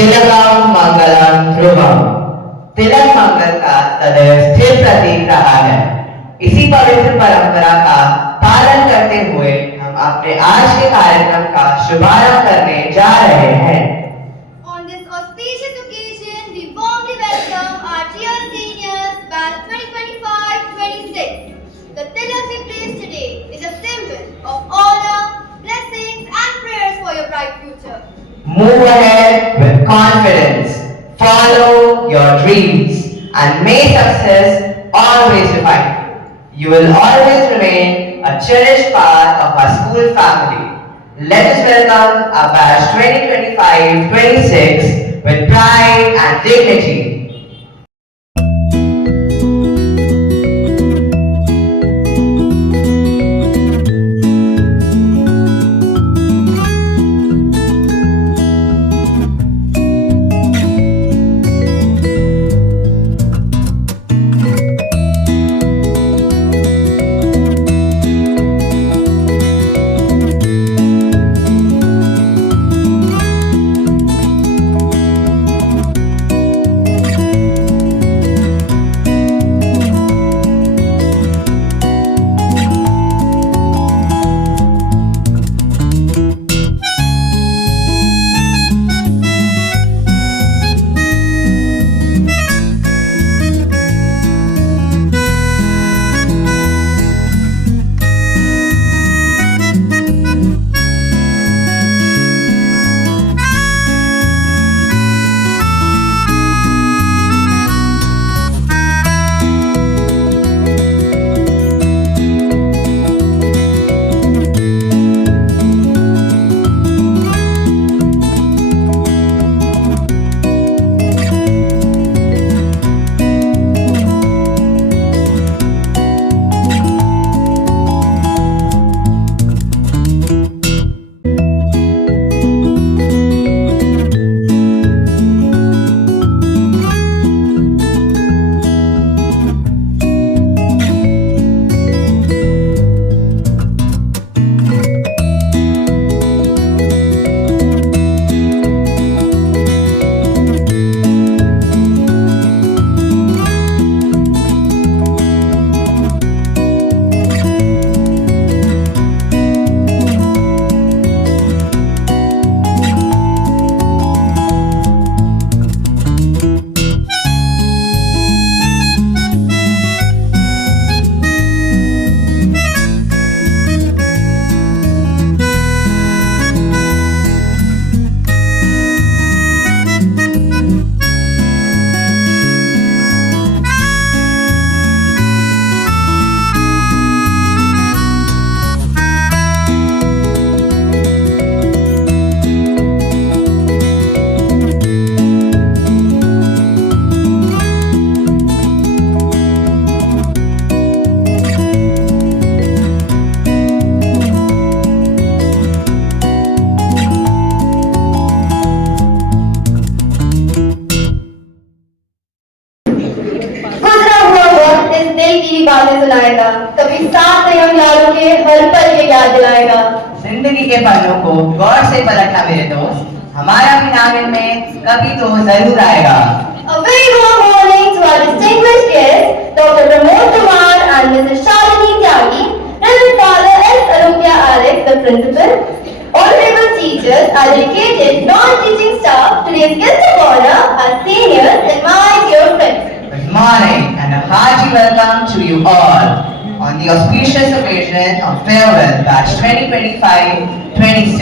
तिलकम मंगलम ध्रुवम। तिलक मंगल का सदैव स्थिर प्रतीक रहा है। इसी पवित्र परंपरा का पालन करते हुए हम अपने आज के कार्यक्रम का शुभारंभ करने जा रहे हैं। On this auspicious occasion, we warmly welcome our dear seniors, batch 2025-26. The tilak we place today is a symbol of honor, blessings, and prayers for your bright future. Move ahead with confidence, follow your dreams, and may success always define you. You will always remain a cherished part of our school family. Let us welcome our batch 2025-26 with pride and dignity. बातें सुनाएगा, कभी साथ नहीं यारों के हर पल के याद दिलाएगा। जिंदगी के पन्नों को गौर से पलटना मेरे दोस्त, हमारा भी नाम इनमें कभी तो जरूर आएगा। A very warm morning to our distinguished guests, Dr. Pramod Kumar and Mrs. Shalini Tyagi, Reverend Father S. Arupya Alex, the principal, honorable teachers, our dedicated non-teaching staff, today's guest of honor, our seniors and my dear friends. Good morning and a hearty welcome to you all on the auspicious occasion of farewell batch 2025-26.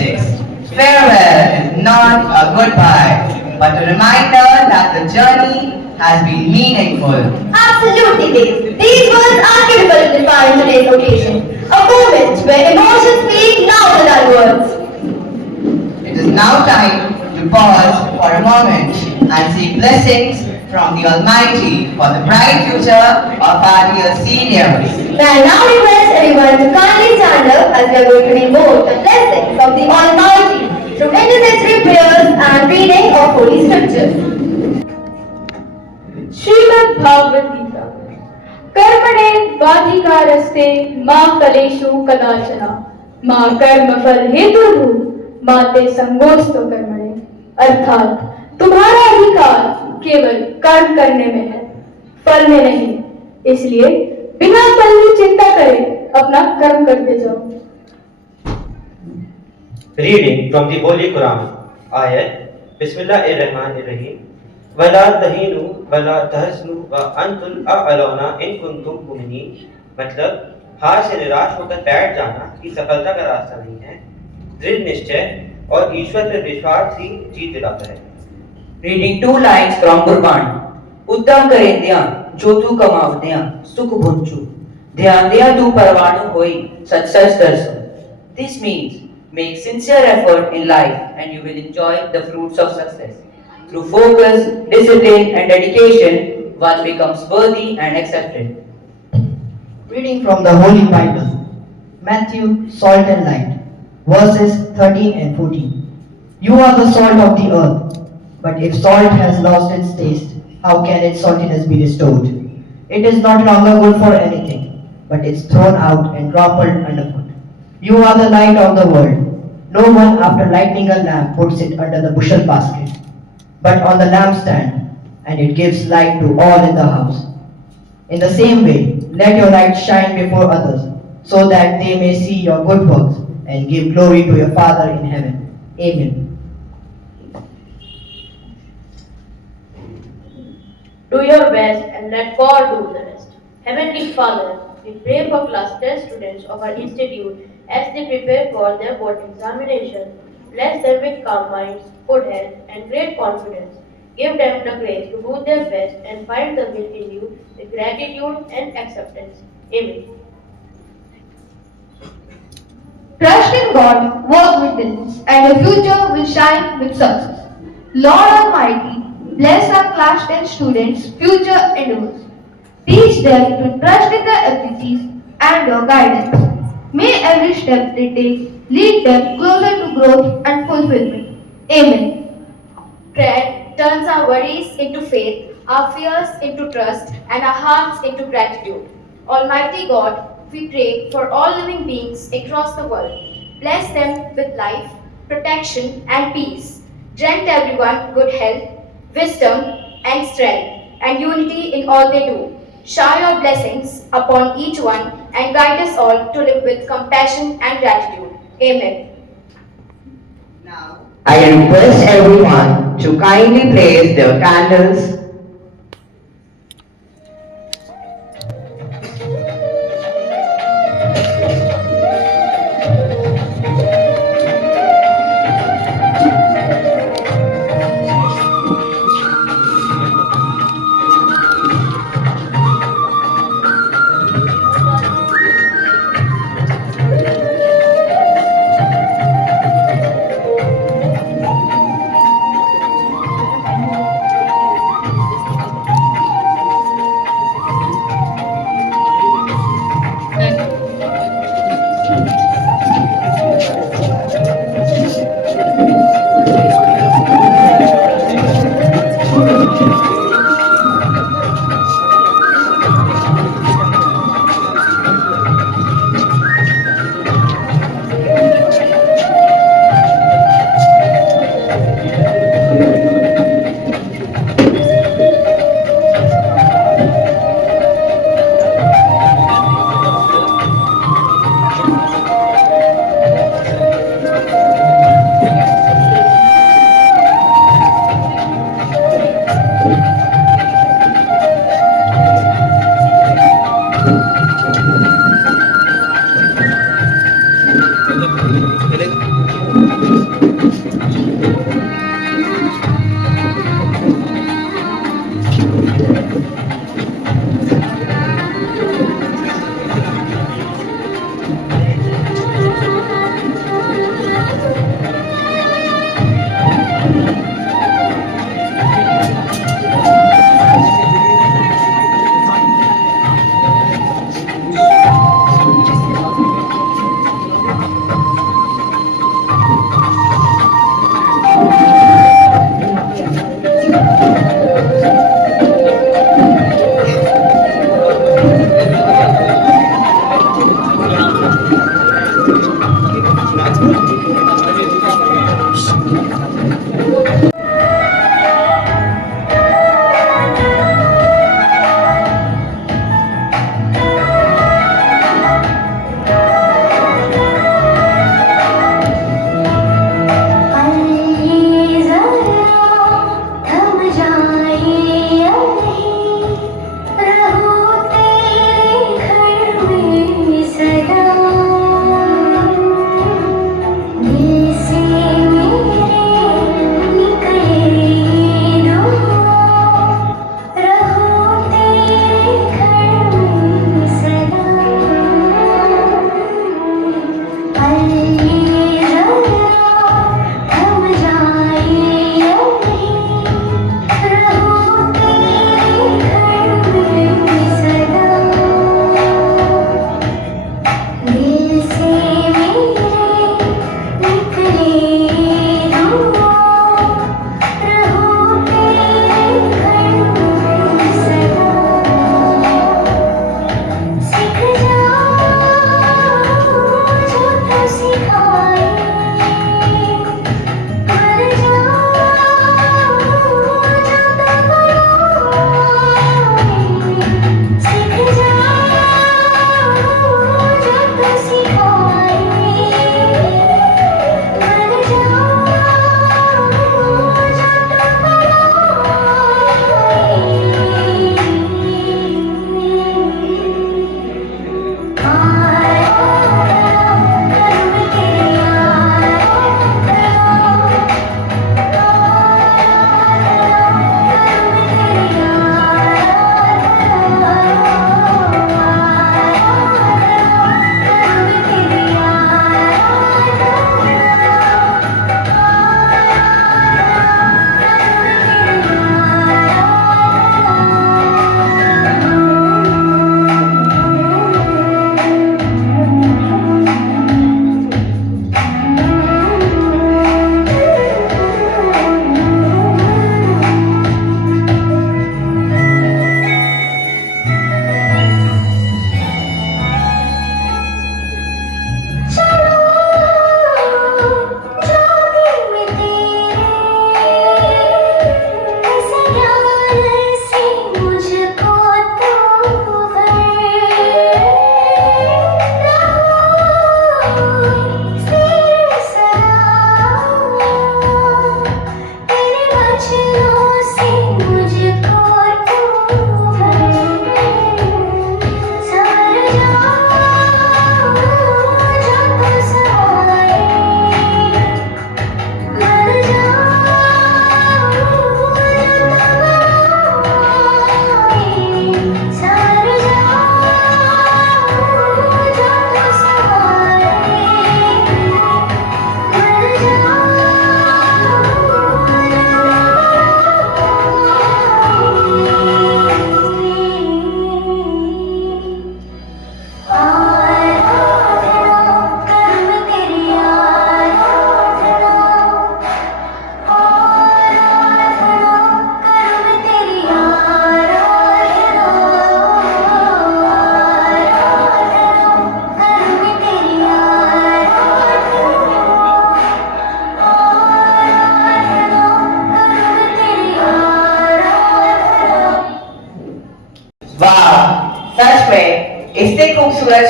Farewell is not a goodbye, but a reminder that the journey has been meaningful. Absolutely, Dave. These words are capable to define today's occasion. A moment where emotions speak louder than words. It is now time to pause for a moment and seek blessings from the Almighty for the bright future of our dear seniors. May I now request everyone to kindly stand up as we are going to invoke the blessings of the Almighty through intercessory prayers and reading of Holy Scriptures. Shrimad Bhagavat Gita. कर्मणे वाधिकारस्ते मा फलेषु कदाचन मा कर्म फल हेतुर्भूः मा ते संगोऽस्तु कर्मणे। अर्थात तुम्हारा अधिकार केवल कर्म करने में है, फल में नहीं। इसलिए बिना फल की चिंता करे अपना कर्म करते जाओ। Reading from the Holy Quran. Ayat Bismillahirrahmanirrahim. वला तहीनु वला तहसनु व अंतुल अअलौना इन कुंतुम मुमिनीन। मतलब हार से निराश होकर बैठ जाना कि सफलता का रास्ता नहीं है। दृढ़ निश्चय और ईश्वर पर विश्वास ही जीत दिलाता है। Reading two lines from Gurbani. उत्तम करेंदियां जो तू कमावदियां सुख भुंचू ध्यान दिया तू परवाणु होई सच सच दर्शन. This means make sincere effort in life and you will enjoy the fruits of success. Through focus, discipline and dedication, one becomes worthy and accepted. Reading from the Holy Bible, Matthew, Salt and Light, verses 13 and 14. You are the salt of the earth, but if salt has lost its taste, how can its saltiness be restored? It is not longer good for anything, but it's thrown out and trampled underfoot. You are the light of the world. No one after lighting a lamp puts it under the bushel basket, but on the lampstand, and it gives light to all in the house. In the same way, let your light shine before others, so that they may see your good works and give glory to your Father in heaven. Amen. Do your best and let God do the rest. Heavenly Father, we pray for class 10 students of our institute as they prepare for their board examination. Bless them with calm minds, good health, and great confidence. Give them the grace to do their best and find the will in you with gratitude and acceptance. Amen. Trust in God, work with diligence, and your future will shine with success. Lord Almighty, bless our class 10 students' future endeavors. Teach them to trust in their abilities and your guidance. May every step they take lead them closer to growth and fulfillment. Amen. Prayer turns our worries into faith, our fears into trust, and our hearts into gratitude. Almighty God, we pray for all living beings across the world. Bless them with life, protection, and peace. Grant everyone good health, wisdom, and strength, and unity in all they do. Shower your blessings upon each one and guide us all to live with compassion and gratitude. Amen. I request everyone to kindly place their candles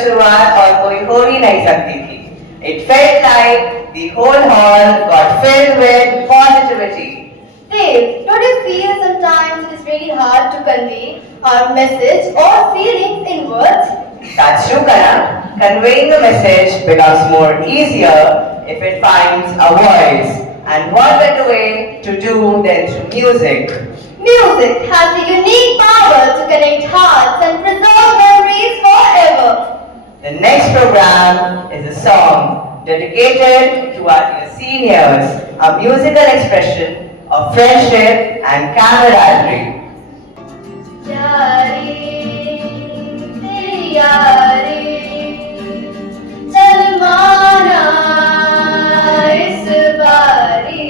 शुरुआत और कोई हो ही नहीं सकती थी. It felt like the whole hall got filled with positivity. Dave, don't you feel sometimes it is really hard to convey our message or feelings in words? That's true, Karan. Conveying the message becomes more easier if it finds a voice. And what better way to do than through music? Music has the unique power to connect hearts and preserve memories forever. The next program is a song dedicated to our dear seniors, a musical expression of friendship and camaraderie. यारी तेरी यारी चल माना इस बारी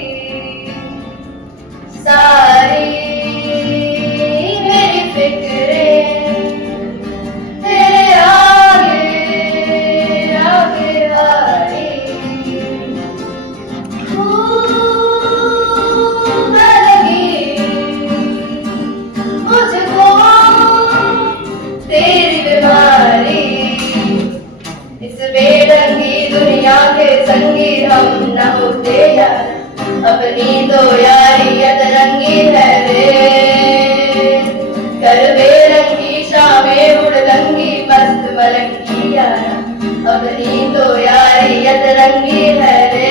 सारी मेरी फिक्रें तेरे आगे आगे हारी खूब लगी मुझको तेरी बीमारी इस बेढंगी दुनिया के संगी हम न होते यार अपनी तो यारी अतरंगी है रे कर बेरंगी शामें उड़लंगी मस्त मलंगी यारा अपनी तो यारी अतरंगी है रे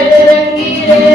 अतरंगी रे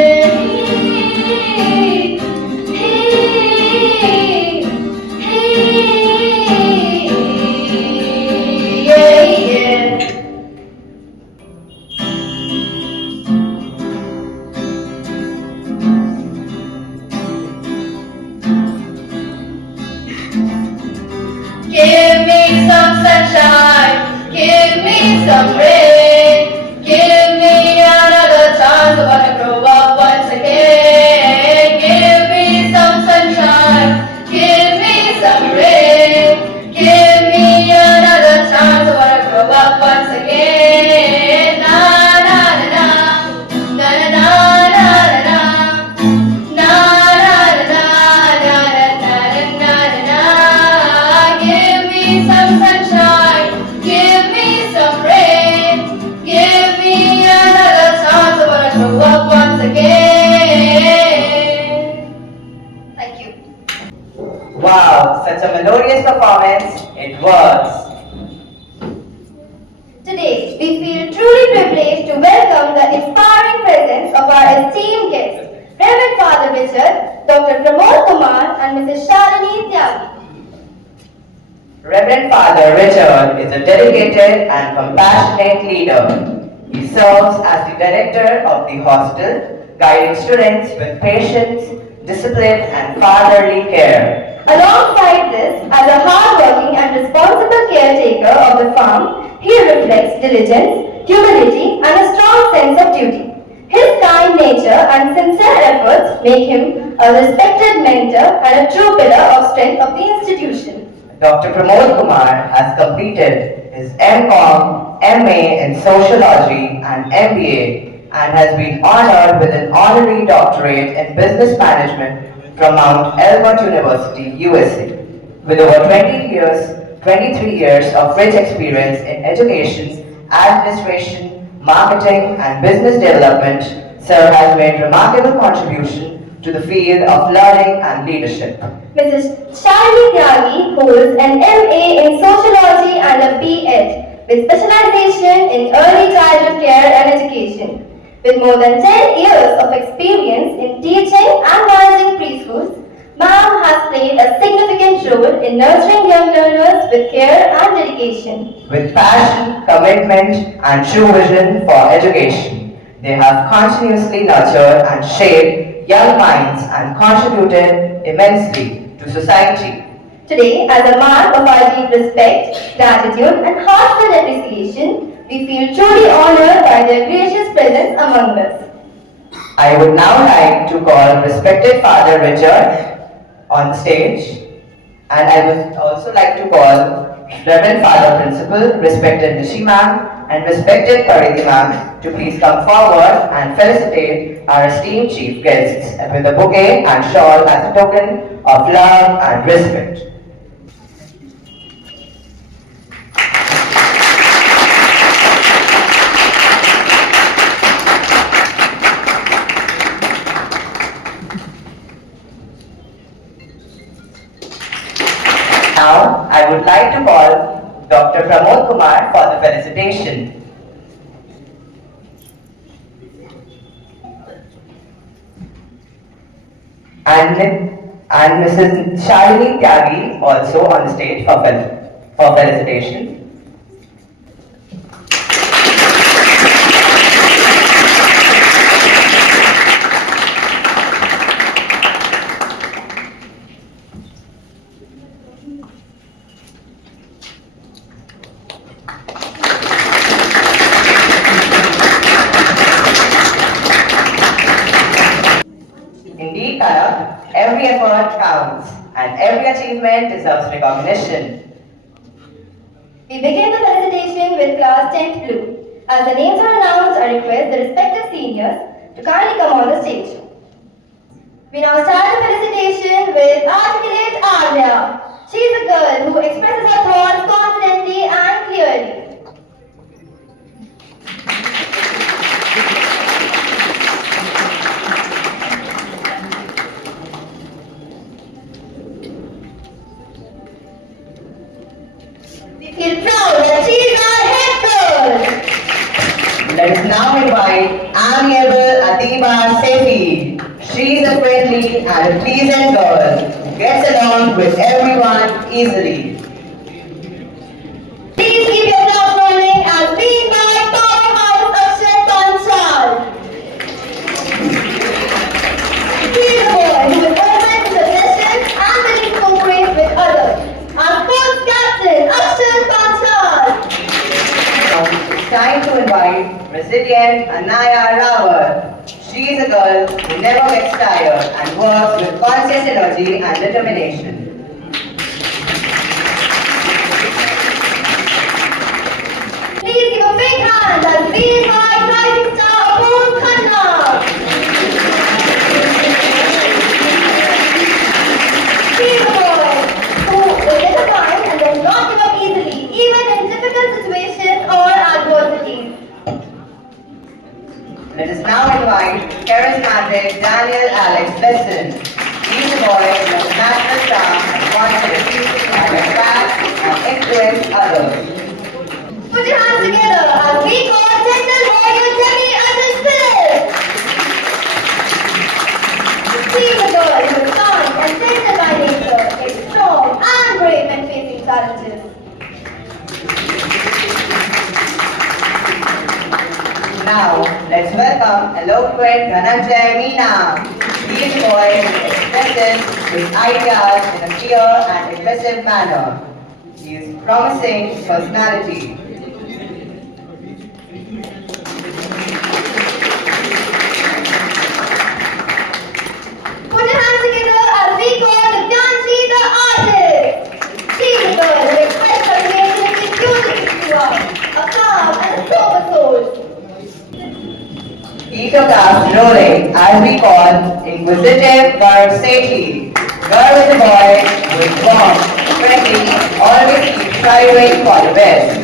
Give me some sunshine, give me some rain, give me another chance I wanna grow up once again. Give me some sunshine, give me some rain, give me another chance I wanna grow up once again. Na na na na na na na na na. Na na na na na na na na. Give me some sunshine, give me some rain, give me another chance I wanna grow up once again. Thank you. Wow, such a melodious performance it was. Today, we feel truly privileged to welcome the inspiring presence of our esteemed guests, Reverend Father Richard, Dr. Pramod Kumar, and Mrs. Shalini Tyagi. Reverend Father Richard is a dedicated and compassionate leader. He serves as the director of the hostel, guiding students with patience, discipline, and fatherly care. Alongside this, as a hard-working and responsible caretaker of the farm, he reflects diligence, humility, and a strong sense of duty. His kind nature and sincere efforts make him a respected mentor and a true pillar of strength of the institution. Dr. Pramod Kumar has completed his M.Com, M.A. in Sociology and MBA and has been honored with an honorary doctorate in Business Management from Mount Elmont University, USA. With over 23 years of rich experience in education, administration, marketing and business development, Sir has made remarkable contribution to the field of learning and leadership. Mrs. Shalini Tyagi holds an MA in Sociology and a B.Ed with specialization in early childhood care and education. With more than 10 years of experience in teaching and managing preschools, Ma'am has played a significant role in nurturing young learners with care and dedication. With passion, commitment, and true vision for education, they have continuously nurtured and shaped young minds and contributed immensely to society. Today, as a mark of our deep respect, gratitude, and heartfelt appreciation, we feel truly honored by their gracious presence among us. I would now like to call respected Father Richard on the stage, and I would also like to call Reverend Father Principal, respected Nishi Ma'am, and respected Paridi Ma'am to please come forward and felicitate our esteemed chief guests with a bouquet and shawl as a token of love and respect. Dr. Pramod Kumar for the felicitation. And Mrs. Shalini Tyagi also on the stage for felicitation. Indeed, Kara, every effort counts and every achievement deserves recognition. We begin the felicitation with class 10th Blue. As the names are announced, I request the respective seniors to kindly come on the stage. We now start the felicitation with Articulate Arya. She is a girl who expresses her thoughts confidently and clearly. We feel proud that she is our head girl. Let us now invite amiable Adiba Sefi. She is a friendly and a pleasant girl who gets along with everyone easily. Please keep your applause rolling as we invite powerhouse Akshay Panchal. He is a boy who is open to suggestions and willing to cooperate with others. Our sports captain, Akshay Panchal. Now it's time to invite resilient Anaya Rawat. She is a girl who never gets tired and works with conscious energy and determination. Please give a big hand as we invite rising star Apurv Khanna. He is a boy who is determined and does not give up easily, even in difficult situations or adversities. Let us now invite charismatic Daniel Alex Besson. He is a boy who has natural charm and confidence and attracts and influence others. Put your hands together as we call gentle warrior Demi Ashton Phillips. She is a girl who is kind and gentle by nature, is strong and brave when facing challenges. Now, let's welcome eloquent Dhananjay Meena. He is a boy who expresses his ideas in a clear and impressive manner. He is promising personality. Put your hands together as we call Divyanshi the artist. She is a girl who expresses her creativity beautifully throughout, a calm and a sober soul. Keep your cast rolling as we call Inquisitive Varsetti. Girl is a boy who is warm, friendly, always keeps striving for the best.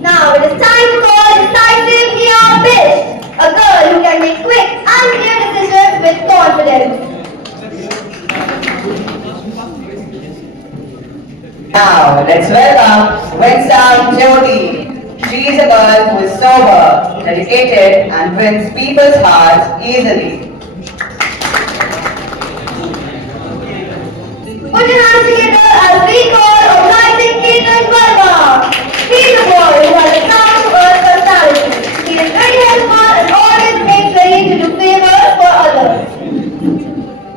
Now it is time to call decisive Hiya Bish, a girl who can make quick and clear decisions with confidence. Now, let's welcome Winsam Jyoti. She is a girl who is sober, dedicated, and wins people's hearts easily. Put your hands together as we call Obliging Ketan Verma. He is a boy who has a down-to-earth personality. He is very helpful and always makes ready to do favors for others.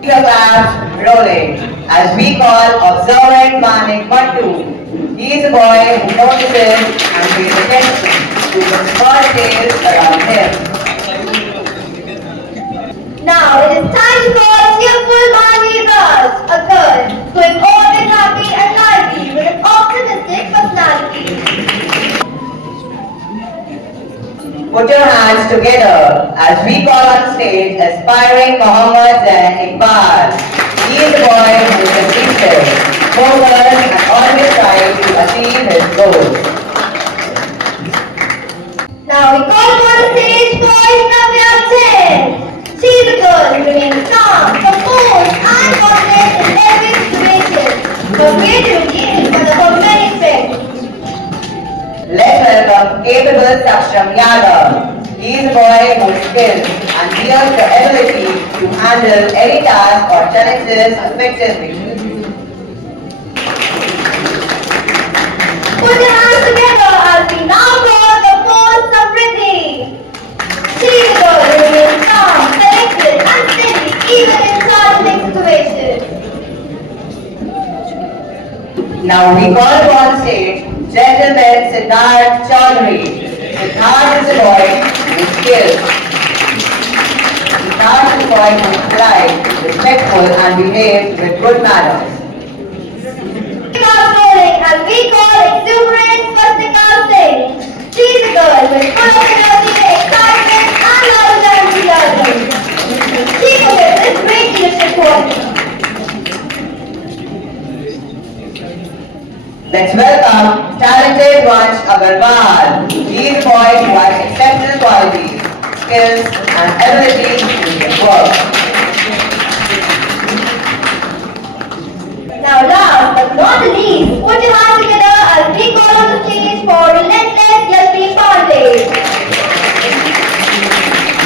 Keep your claps rolling as we call Observant Manik Mattu. He is a boy who notices and pays attention to the small details around him. Now it is time to call cheerful Mani Raj, a girl who is always happy and lively with an optimistic personality. Put your hands together as we call on stage aspiring Mohammad Zain Iqbal. He is a boy who is ambitious, focused, and always trying to achieve his goals. Now we call on the stage boy Navya Jain. She is a girl who remains calm, composed, and confident in every situation. Her creativity is one of her many strengths. capable Saksham Yadav. He is a boy who is skilled and wields the ability to handle any task or challenges effectively. Put your hands together as we now call the fourth Samriddhi. She is a girl who remains calm, collected and steady even in challenging situations. Now we call upon stage Gentleman Siddharth Chaudhary. Siddharth is a boy who is skilled. Siddharth is a boy who is polite, respectful and behaves with good manners. We are rolling as we call exuberant Swastika Singh. She is a girl with full of energy, excitement and love and enthusiasm. She possesses great leadership qualities. Let's welcome talented Vansh Agarwal. He is a boy who has exceptional qualities, skills and ability to do his work. Now last but not the least, put your hands together as we call on the stage for relentless Yashvi Pandey.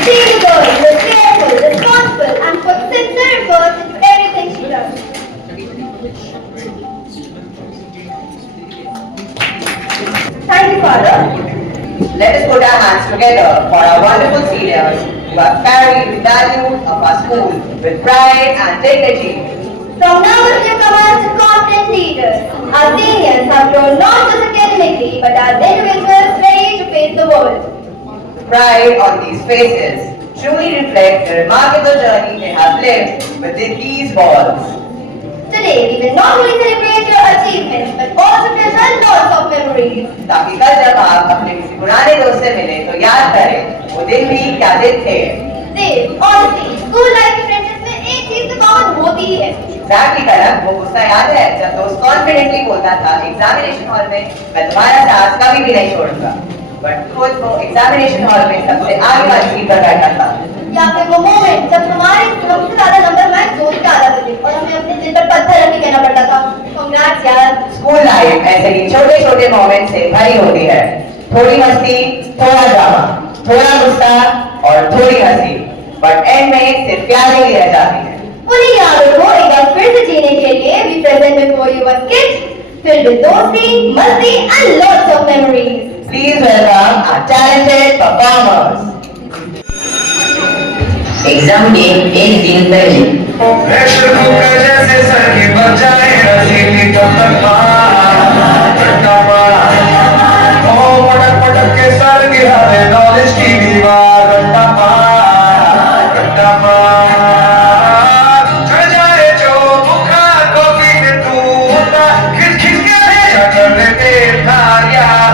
She is a girl who is careful, responsible and puts sincere efforts into everything she does. Thank you, Father. Let us put our hands together for our wonderful seniors who have carried the values of our school with pride and dignity. From now on, you come as confident leaders. Our seniors have grown not just academically, but as individuals ready to face the world. The pride on these faces truly reflects the remarkable journey they have lived within these walls. Today, we will not only celebrate your achievements, but also treasure lots of memories. ताकि कल जब आप अपने किसी पुराने दोस्त से मिले तो याद करें वो दिन भी क्या दिन थे. This, honestly, school life की friendship में एक चीज तो कॉमन होती ही है. एग्जाम कनक वो गुस्सा याद है जब दोस्त कॉन्फिडेंटली बोलता था एग्जामिनेशन हॉल में मैं तुम्हारा साथ कभी भी नहीं छोड़ूंगा, बट खुद वो एग्जामिनेशन हॉल में सबसे आगे वाली सीट पर बैठा था. या फिर वो मोमेंट जब हमारे सबसे ज्यादा नंबर मैं चोरी का आधा थे और हमें अपने दिल पर पत्थर रख के कहना पड़ता था कांग्रेट्स यार. स्कूल लाइफ ऐसे ही छोटे छोटे मोमेंट से भरी होती है. थोड़ी मस्ती, थोड़ा ड्रामा, थोड़ा गुस्सा और थोड़ी हंसी, बट एंड में सिर्फ यादें ही रह जाती हैं. उन्हीं यादों को एक बार फिर से जीने के लिए we present before you a sketch filled with दोस्ती, मस्ती and lots of memories. Please welcome our talented performers. Exam के एक दिन पहले जैसे सर के बजाए रसीली जब तक पटक पटक के सर गिरा दे नॉलेज की दीवार. चढ़ जाए जो बुखार को पीने तू खिस खिस के भेजा कर देते था यार.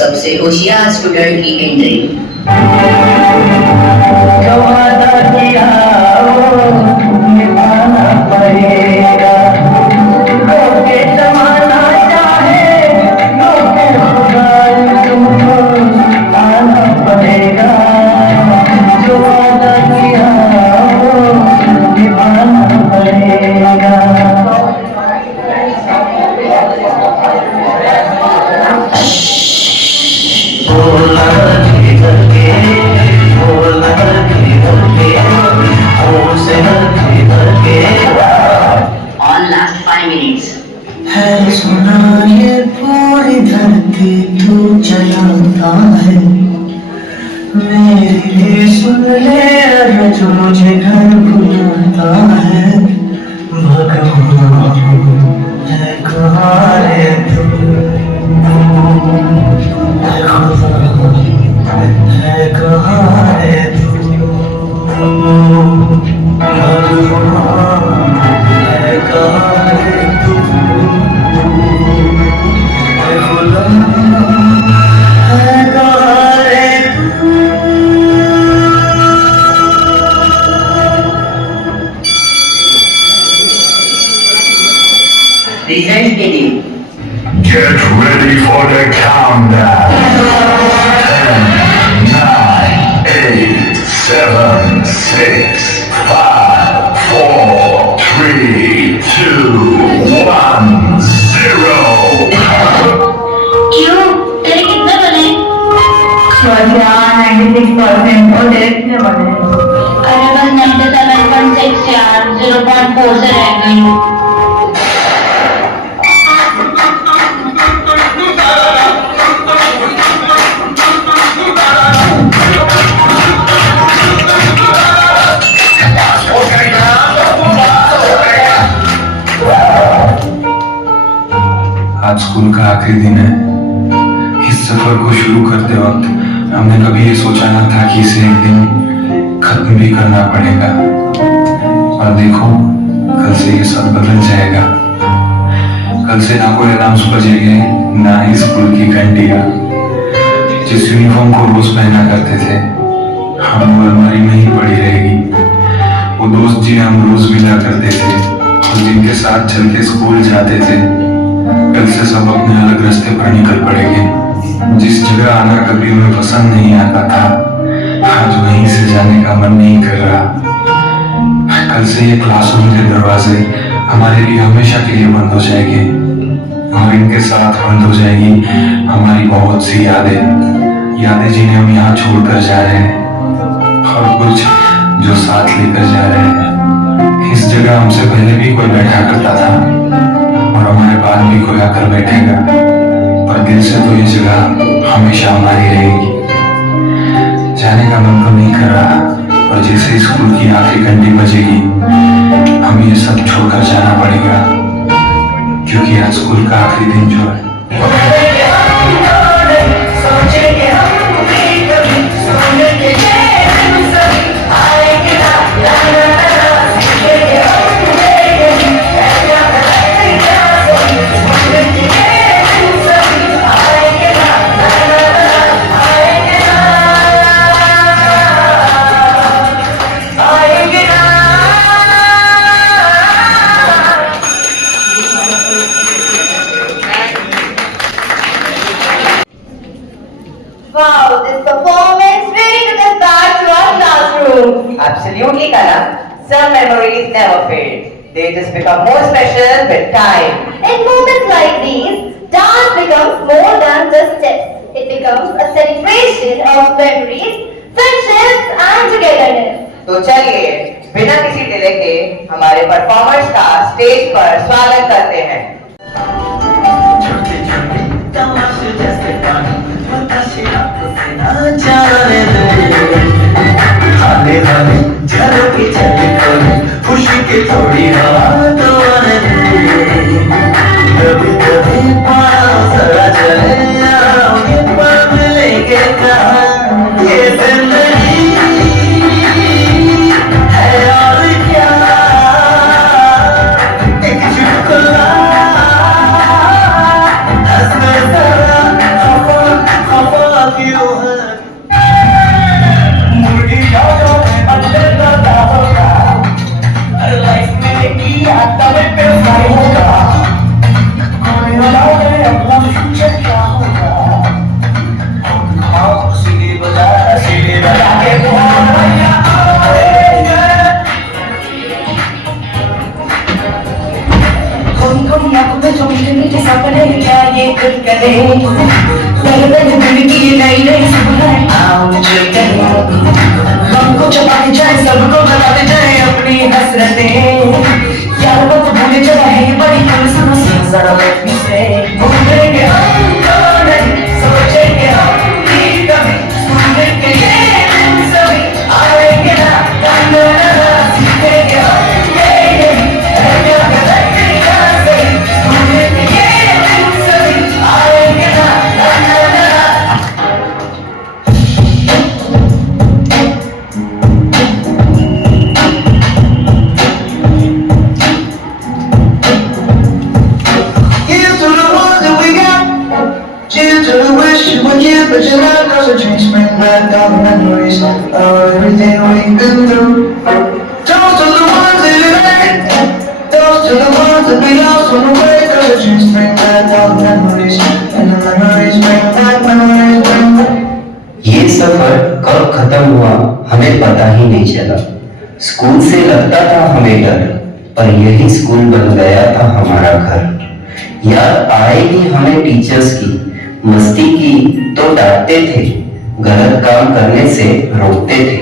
सबसे होशियार स्टूडेंट की एंट्री. All last 5 minutes. है सुना ये पूरी धरती तू चलाता है, मेरी भी सुन ले जो मुझे घर बुलाता है। भगवान है कहाँ रे तू, है खुदा है कहाँ रे तू, भगवान है कहाँ रे तू, है खुदा है कहाँ रे तू। Result के दिन Get ready for the countdown. 10, 9, 8, 7, 6, 5, 4, 3, 2, 1, 0. क्यों? तेरे कितने बने? 96% और तेरे कितने बने? अरे बस 97.6 यार, 0.4 से रह गई। आज स्कूल का आखिरी दिन है। इस सफर को शुरू करते वक्त हमने कभी ये सोचा ना था कि इसे एक दिन खत्म भी करना पड़ेगा। और देखो, कल से ये सब बदल जाएगा। कल से ना कोई अलार्म्स बजेंगे, ना ही स्कूल की घंटियां। जिस यूनिफॉर्म को रोज पहना करते थे, हम वो अलमारी में ही पड़ी रहेगी। वो दोस्त जी हम रोज मिला करते थे और जिनके साथ चल के स्कूल जाते थे, कल से सब अपने अलग रास्ते पर निकल पड़ेंगे। जिस जगह आना कभी उन्हें पसंद नहीं आता था, आज वहीं से जाने का मन नहीं कर रहा। कल से ये क्लासरूम के दरवाजे हमारे लिए हमेशा के लिए बंद हो जाएंगे और इनके साथ बंद हो जाएगी हमारी बहुत सी यादें जिन्हें हम यहाँ छोड़कर जा रहे हैं और कुछ जो साथ लेकर जा रहे हैं। इस जगह हमसे पहले भी कोई बैठा करता था और हमारे बाद भी कोई आकर बैठेगा, पर दिल से तो ये जगह हमेशा हमारी रहेगी। जाने का मन तो नहीं कर रहा, और जैसे स्कूल की आखिरी घंटी बजेगी हमें ये सब छोड़कर जाना पड़ेगा, क्योंकि आज स्कूल का आखिरी दिन जो है। Wow, this performance really took us back to our classroom. Absolutely, Karan. Some memories never fade. They just become more special with time. In moments like these, dance becomes more than just steps. It becomes a celebration of memories, friendships and togetherness. तो चलिए बिना किसी delay के हमारे performers का stage पर स्वागत करते हैं। हाले हाले झलके चले खुशी की थोड़ी हवा तो आने दे, कभी कभी पाँव जरा चले ये पग लेके कहा ये जिंदगी है और क्या, एक चुटकुला हंसने जरा खफा खफा क्यों है। मुर्गी जाओ अंदर का होगा, लाइफ में किया तब पे फ्राई होगा, कोई बताओ अपना फ्यूचर क्या होगा। सीढ़ी बजा के कौन कौन आंखों में जो मीठे मीठे सपने क्या ये खटखटे तन तन दिल की नई नई सुबह आओ चल कहीं हमको चबाते जाए सबको बताते जाए अपनी हसरतें यार मत भूल जाए बड़ी कल सुनो जरा let me say भूलेंगे हम कभी सोचेंगे हम भी कभी सुनेंगे ये हम सभी आएंगे ना सीखेंगे हम ये क्या करते हैं सही सुनेंगे ये हम सभी आएंगे ना But your love doesn't change, bring back all the memories of everything we've been through. Toast to the ones that you hate, toast to the ones that we lost on the way. Cause the dreams bring back all the memories, and the memories bring back, memories bring back. ये सफर कब खत्म हुआ हमें पता ही नहीं चला। School से लगता था हमें डर, पर यही स्कूल बन गया था हमारा घर। याद आएगी हमें टीचर्स की, मस्ती की तो डांटते थे, गलत काम करने से रोकते थे।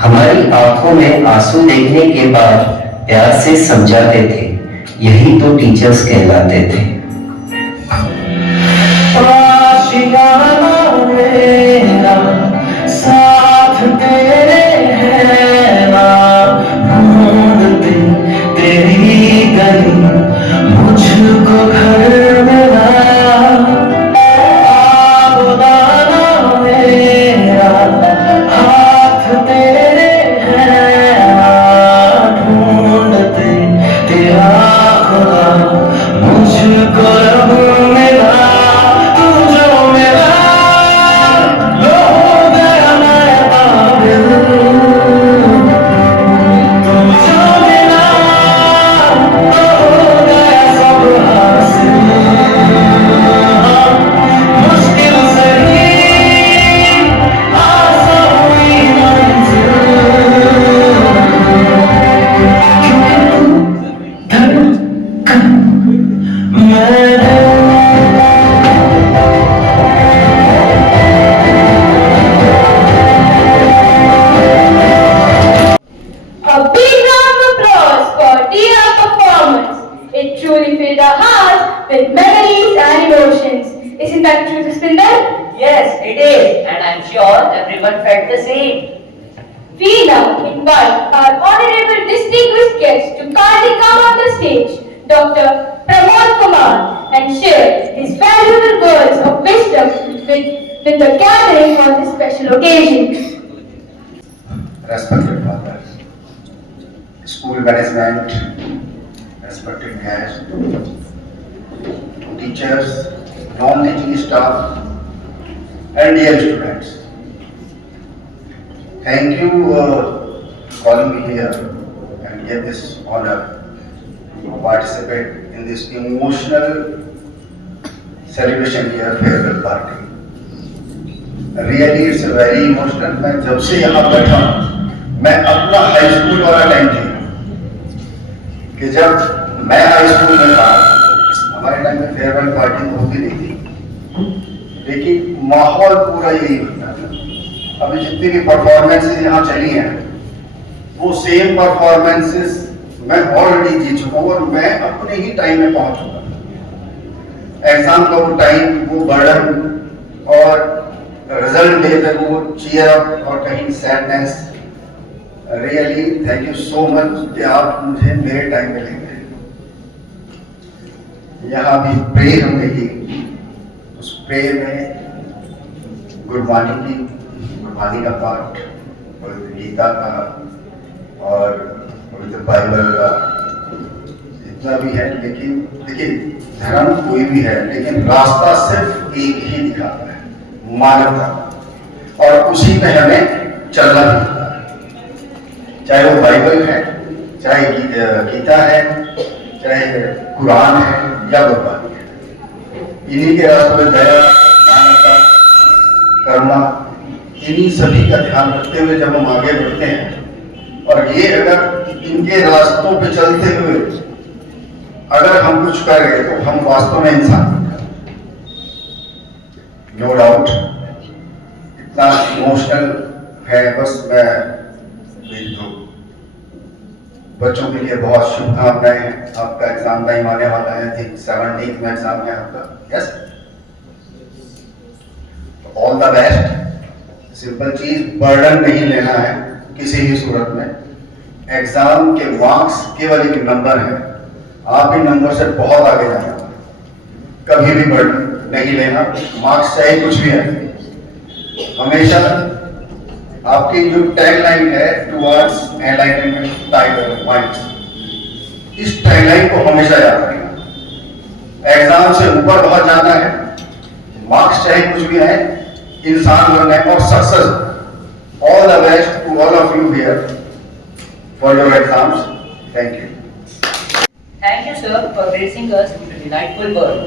हमारी आंखों में आंसू देखने के बाद प्यार से समझाते थे, यही तो टीचर्स कहलाते थे। साथ तेरे है ना ढूंढते तेरी गली मुझको घर में Respected fathers, school management, respected guests, teachers, non-teaching staff, and dear students. Thank you for calling me here and give this honor to participate in this emotional celebration here, farewell party. Really, it's a very emotional. मैं जब से यहाँ बैठा हूँ, मैं अपना high school वाला time थी कि जब मैं हाई स्कूल में था, हमारे टाइम में फेयरवेल पार्टी होती नहीं थी, लेकिन माहौल पूरा यही होता था। अभी जितनी भी परफॉर्मेंसेस यहाँ चली हैं, वो सेम परफॉर्मेंसेस मैं ऑलरेडी जी चुका हूँ और मैं अपने ही टाइम में पहुँच चुका। एग्जाम का वो टाइम, वो बर्डन और रिजल्ट डे तक वो चीयर अप और कहीं sadness. Really thank you so much कि आप मुझे मेरे टाइम में लेंगे। यहाँ भी प्रे हमने की, उस प्रे में गुरबानी का पाठ, गीता का और बाइबल का जितना भी है। लेकिन देखिए, धर्म कोई भी है, लेकिन रास्ता सिर्फ एक ही दिखाता है, मानवता, और उसी पे हमें चलना भी होता है। चाहे वो बाइबल है, चाहे गीता है, चाहे कुरान है या गुरबानी है। इन्हीं के रास्तों में दया, मानवता, करुणा, इन्हीं सभी का ध्यान रखते हुए जब हम आगे बढ़ते हैं, और ये अगर इनके रास्तों पे चलते हुए अगर हम कुछ कर गए तो हम वास्तव में इंसान हैं। इमोशनल है, बस मैं मेरी तो बच्चों के लिए बहुत शुभकामनाएं हैं। आपका एग्जाम टाइम आने वाला है, थिंक 17th में एग्जाम है आपका, yes, all the best. Simple चीज, बर्डन नहीं लेना है किसी भी सूरत में। एग्जाम के मार्क्स केवल एक नंबर है, आप इन नंबर से बहुत आगे जाना, कभी भी बर्डन नहीं लेना, मार्क्स चाहे कुछ भी है। हमेशा आपकी जो टैगलाइन है टुवर्ड्स एनलाइटनमेंट टाइगर माइंड्स, इस टैगलाइन को हमेशा याद रखना। एग्जाम से ऊपर बहुत जाना है, मार्क्स चाहे कुछ भी है, इंसान बनना है और success. All the best to all of you here for your exams. Thank you. Thank you, sir, for gracing us with a delightful word.